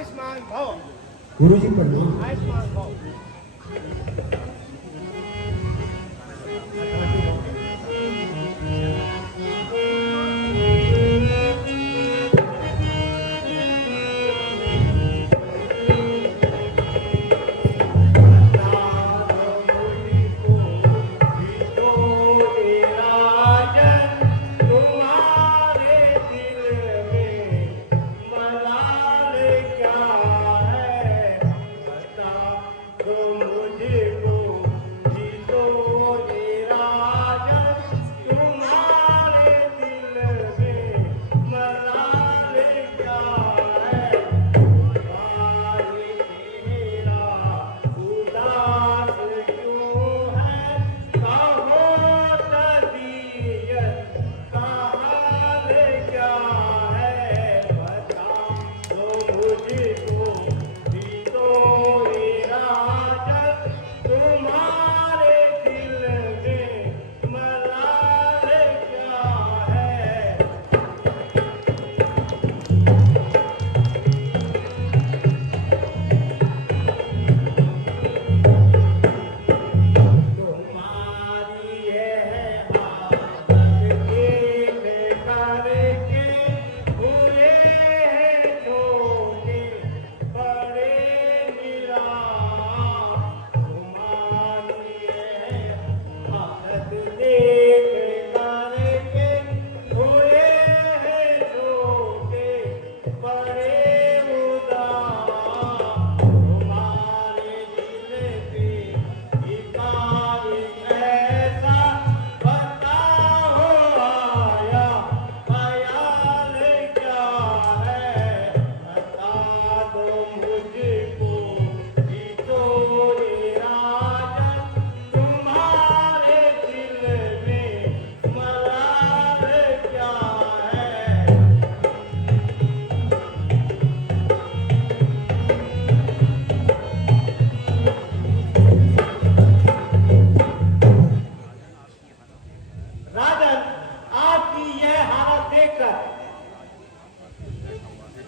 आयुष्मान भव। गुरुजी प्रणाम। आयुष्मान भव।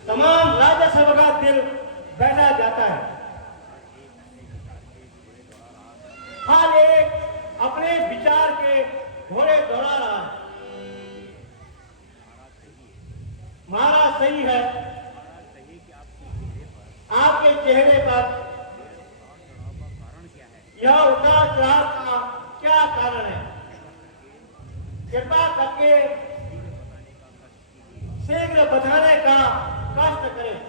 तमाम राज्यसभा का दिल बैठा जाता है। हाल एक अपने विचार के घोड़े दौड़ा रहा है। महाराज सही है, आपके चेहरे पर यह उतार चढ़ाव का क्या कारण है? कृपा करके शीघ्र बताने का कष्ट करें।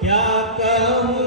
क्या कहूँ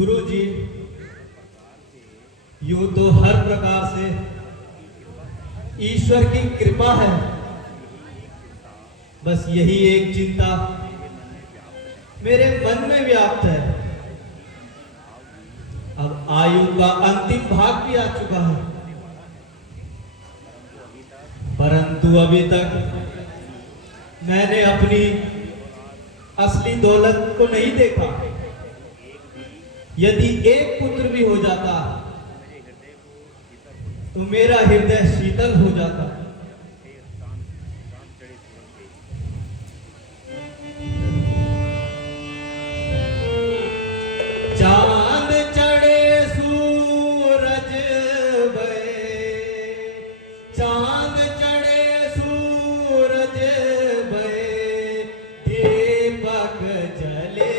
गुरुजी, यूं तो हर प्रकार से ईश्वर की कृपा है, बस यही एक चिंता मेरे मन में व्याप्त है। अब आयु का अंतिम भाग भी आ चुका है, परंतु अभी तक मैंने अपनी असली दौलत को नहीं देखा। यदि एक पुत्र भी हो जाता तो मेरा हृदय शीतल हो जाता। चांद चढ़े सूरज बहे, चांद चढ़े सूरज बहे, दीपक जले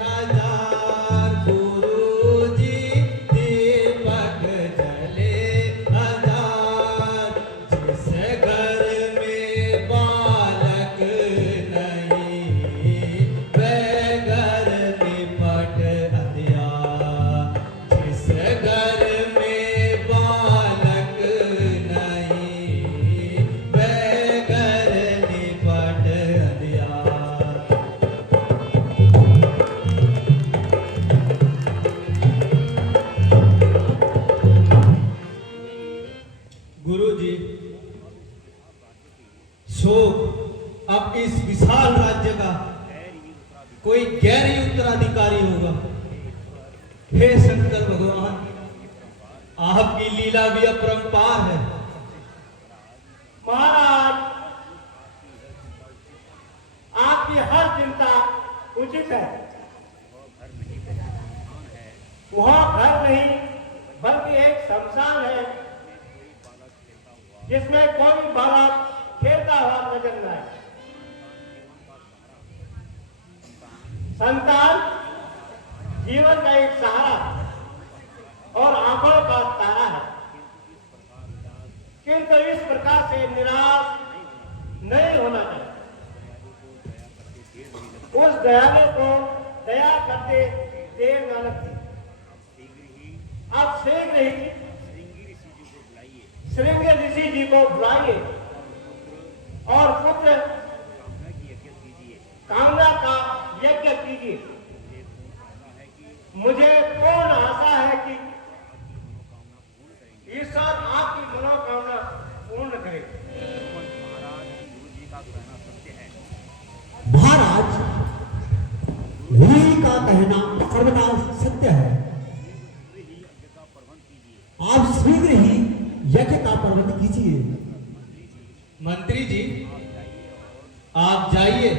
हजार, गुरुजी दीपक जले हजार। जिस घर में बालक नहीं, वह घर निपट अंधियार। जिस घर में बालक नहीं, वह घर निपट अंधियार। गुरुजी, शोक अब इस विशाल राज्य का कोई गैर उत्तराधिकारी होगा। हे शंकर भगवान, आपकी लीला भी अपरंपार है। महाराज, आपकी हर चिंता उचित है। वहाँ घर नहीं बल्कि एक शमशान है, जिसमें कोई बालक खेलता हुआ नजर न आए। संतान जीवन का एक सहारा और आंखों का तारा है, किंतु इस प्रकार से निराश नहीं होना चाहिए। उस दयालु को दया करते देर न लगती। आप शीघ्र ही श्रृंगी ऋषि जी को बुलाइए और पुत्र कामना का यज्ञ कीजिए। मुझे पूर्ण आशा है कि ईश्वर आपकी मनोकामना पूर्ण करेगा। महाराज, गुरु का कहना सर्वदा सत्य है। आप शीघ्र ही यज्ञ का प्रबंध कीजिए। मंत्री जी, आप जाइए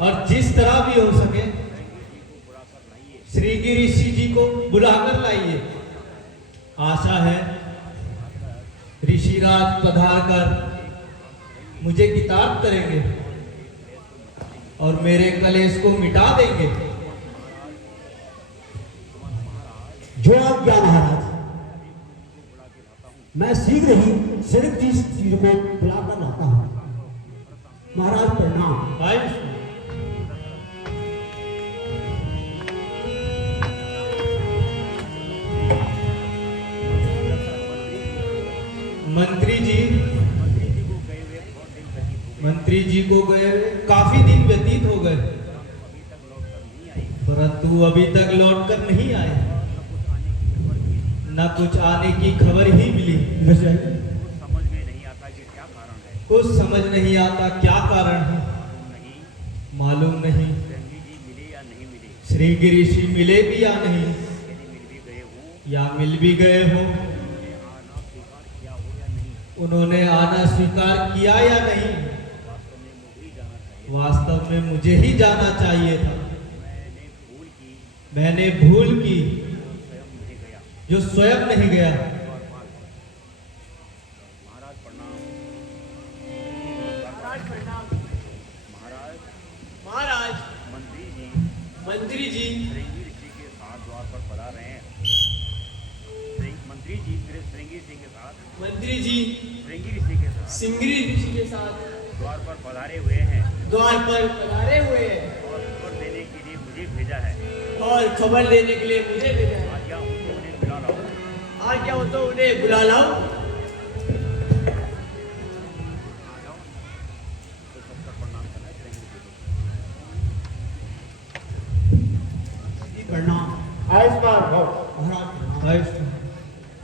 और जिस तरह भी हो सके श्रृंगी ऋषि जी को बुलाकर लाइए। आशा है ऋषिराज पधार कर मुझे किताब करेंगे और मेरे कलेश को मिटा देंगे। जो आज्ञा महाराज। मैं शीघ्र ही श्रृंगी जी को बुलाकर लाता हूँ। महाराज प्रणाम। आए मंत्री जी को गए काफी दिन व्यतीत हो गए, परंतु अभी तक लौटकर नहीं आए। न कुछ आने की खबर ही मिली। कुछ समझ नहीं आता क्या कारण है, मालूम नहीं। श्रृंगी ऋषि मिले भी या नहीं, या मिल भी गए हो। उन्होंने आना स्वीकार किया या नहीं, वास्तव में मुझे ही जाना चाहिए था। मैंने भूल की जो स्वयं नहीं गया। महाराज, मंत्री जी श्रृंगी ऋषि के साथ द्वार पर पधार रहे हैं। मंत्री जी श्रृंगी ऋषि के साथ मंत्री जी श्रृंगी ऋषि के साथ सिंगरी ऋषि के साथ द्वार पर पधारे हुए हैं द्वार पर पधारे हुए हैं और उत्तर देने के लिए मुझे भेजा है। और खबर देने के लिए मुझे भेजा है। आज्ञा हो तो उन्हें बुला लाओ। आज्ञा हो तो उन्हें बुला लाओ। तो सबका प्रणाम करना है श्रेणी को। प्रणाम आयुष्मान भव। महाराज। आयुष्मान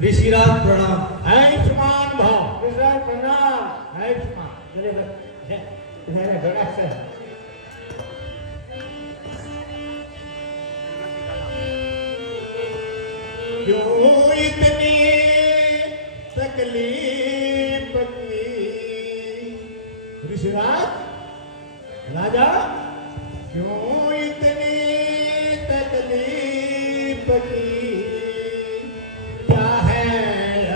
ऋषिराज प्रणाम। आयुष्मान भव। विशाल प्रणाम। आयुष्मान चले बड़ा से क्यों इतनी तकलीफ की ऋषिराज राजा, क्यों इतनी तकलीफ की? क्या है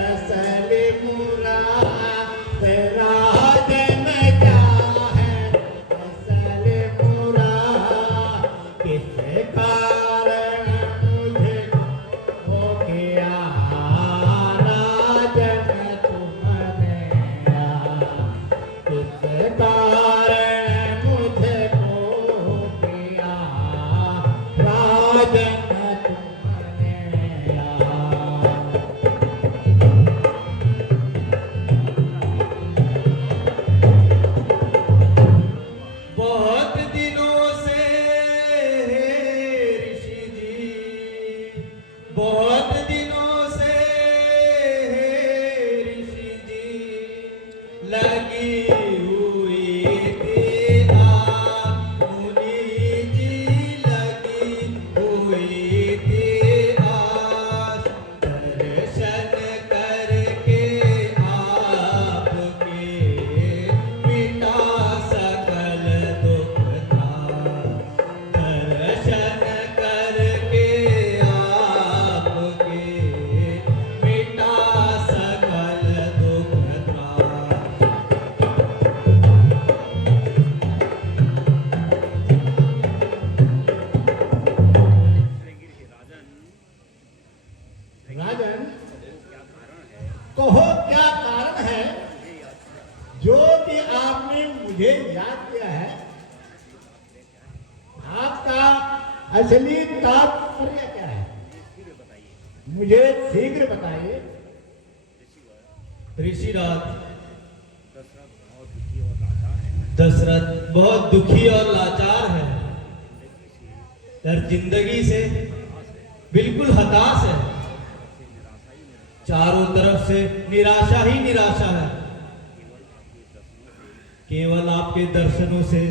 असल मुराद राजन, क्या है असल मुराद? किस कारण मुझे हो गया राजन तुमने? किस कारण मुझे हो गया राजन तुमने? बहुत दिनों से ऋषि जी, बहुत दिनों से ऋषि जी लगी हुई थी आस, मुनि जी लगी हुई थी आस, दर्शन करके आपके मिटा सकल दुख था, दर्शन करके आपके मिटा सकल दुख था। श्रृंगी ऋषि राजन, राजन क्या कारण है कहो, क्या कारण है जो कि आपने मुझे याद किया है? आपका असली तात्पर्य क्या है? मुझे शीघ्र बताइए। ऋषिराज, दशरथ बहुत दुखी और लाचार है। दशरथ बहुत दुखी और लाचार है, दर जिंदगी से बिल्कुल हताश है, चारों तरफ से निराशा ही निराशा है। केवल आपके दर्शनों से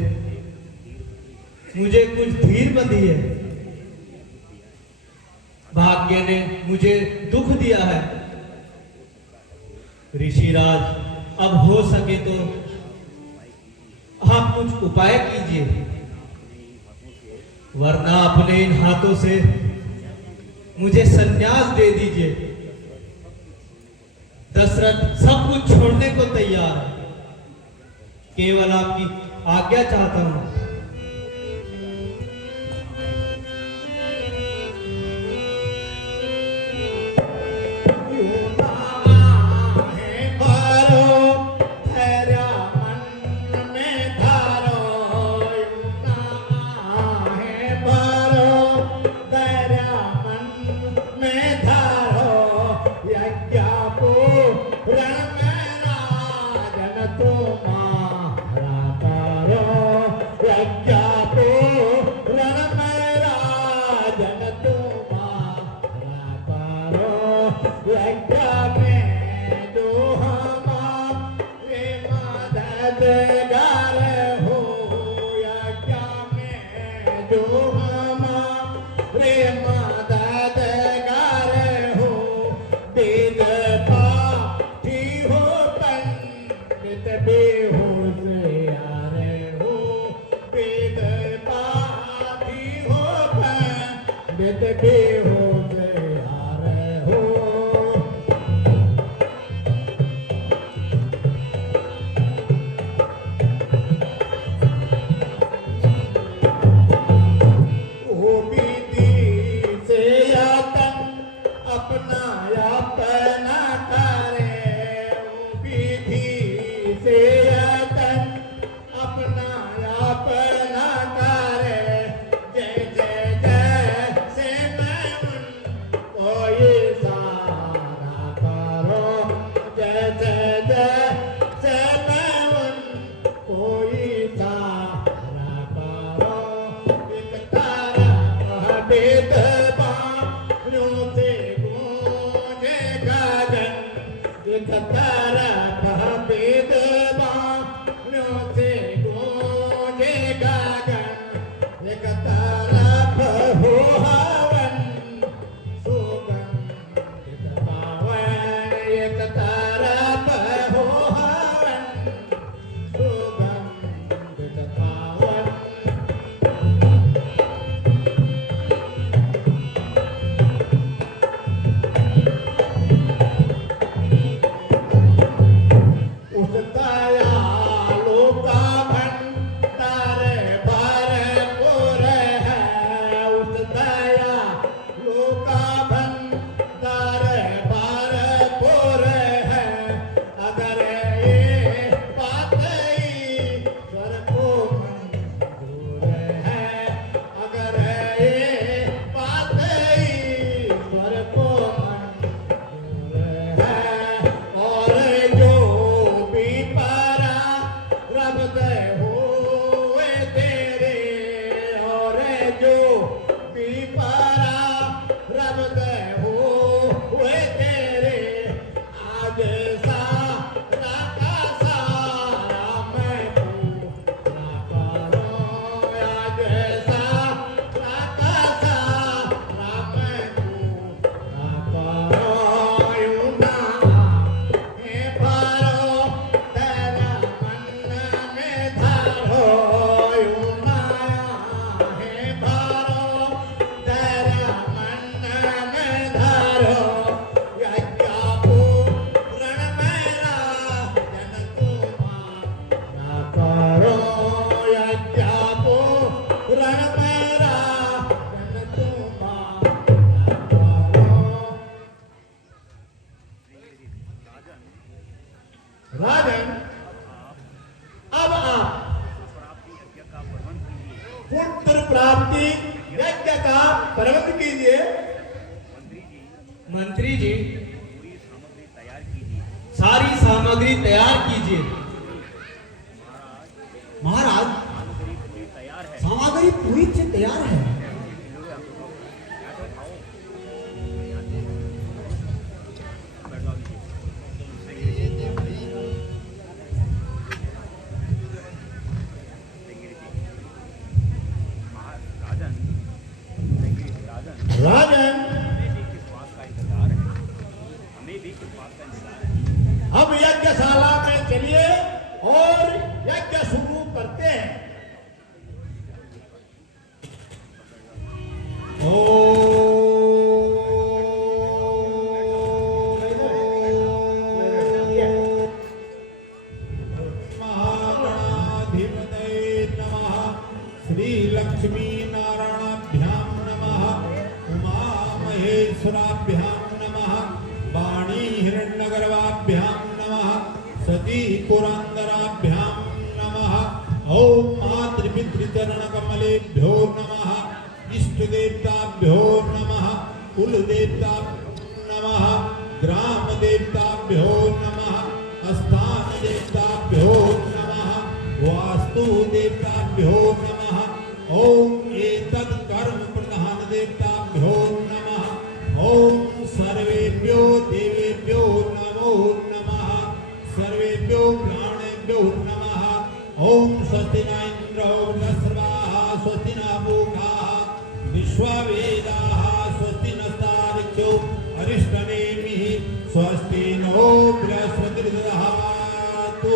मुझे कुछ धीर बंधी है। भाग्य ने मुझे दुख दिया है। ऋषिराज, अब हो सके तो आप कुछ उपाय कीजिए, वरना अपने इन हाथों से मुझे संन्यास दे दीजिए। दशरथ सब कुछ छोड़ने को तैयार है, केवल आपकी आज्ञा चाहता हूं। वेद बाणों से गूंजे गगन एक तरफ वेद बाणों से गूंजे गगन एक तरफ हो हवन सुगंधित पावन एक तरफ हो हवन सुगंधित पावन उस दयालु का भंडार भरपूर है उस दयालु का भंडार भरपूर है अगर ये बात ईश्वर को मंजूर है अगर ये बात ईश्वर को मंजूर है और जो भी परा रब दे हुए तेरे और जो भी परा रब दे हुए तेरे आज सारा का सारा मैं पूरा करूं आज सारा का सारा मैं पूरा करूं यूं ना हे भरो तेरा मन में धारो यूं माया हे भरो तेरा मन में धारो यज्ञ पूर्ण मेरा जन तुम्हारा करो यज्ञ पूर्ण मेरा जन तुम्हारा करो राजन अब आप पुत्र प्राप्ति यज्ञ का प्रबंध कीजिए मंत्री जी सारी सामग्री तैयार कीजिए महाराज सामग्री पूरी से तैयार है राजन अब यज्ञशाला में चलिए और यज्ञ शुरू करते हैं महागणाधिपतये नमः श्री लक्ष्मी नारायणाभ्यां नमः उमामहेश्वराभ्यां नमः वाणी हिरण्यगर्भाभ्यां नमः सती पुरंदराभ्यां नमः ओम मातृपितृचरणकमलेभ्यो नमः इष्टदेवताभ्यो नमः कुलदेवताभ्यो नमः ग्रामदेवताभ्यो नमः स्थानदेवताभ्यो नमः वास्तुदेवताभ्यो नमः ओम एतत् कर्म प्रधान देवताभ्यो नमः ओम सर्वेभ्यो देवेभ्यो नमो नमः सर्वेभ्यो प्राणेभ्यो नमः ओम स्वस्ति न इन्द्रो न सर्वाः स्वस्ति न पूषाः विश्ववेदाः स्वस्ति नस्तार्क्ष्यो अरिष्टनेमिः स्वस्ति नो बृहस्पतिर्दधातु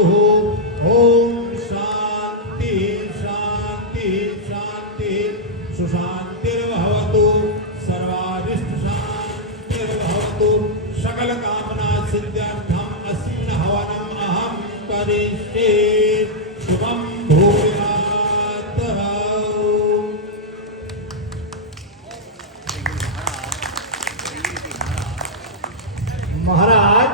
ओम शांति शांति शांति सुशांतिर्भवतु सर्वारिष्ट शांतिर्भवतु सकल कामना सिद्ध्यर्थम अस्मिन् हवनम् अहं करिष्ये शुभं भूयात् महाराज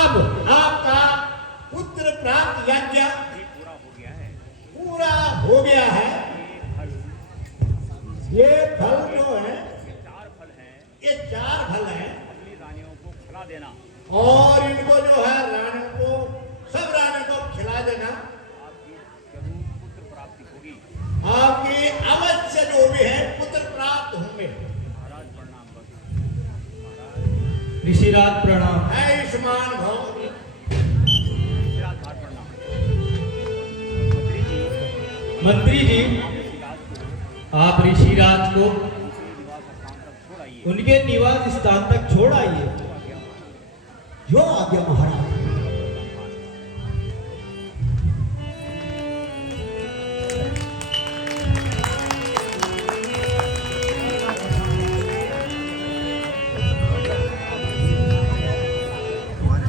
अब आपका पुत्र प्राप्त यज्ञ पूरा हो गया है ये फल जो है ये 4 फल हैं देना और इनको जो है रानियों को सब रानियों को खिला देना ऋषिराज प्रणाम। आयुष्मान भव। मंत्री जी, आप ऋषिराज को उनके निवास स्थान तक छोड़ आइए। जो आज्ञा महाराज।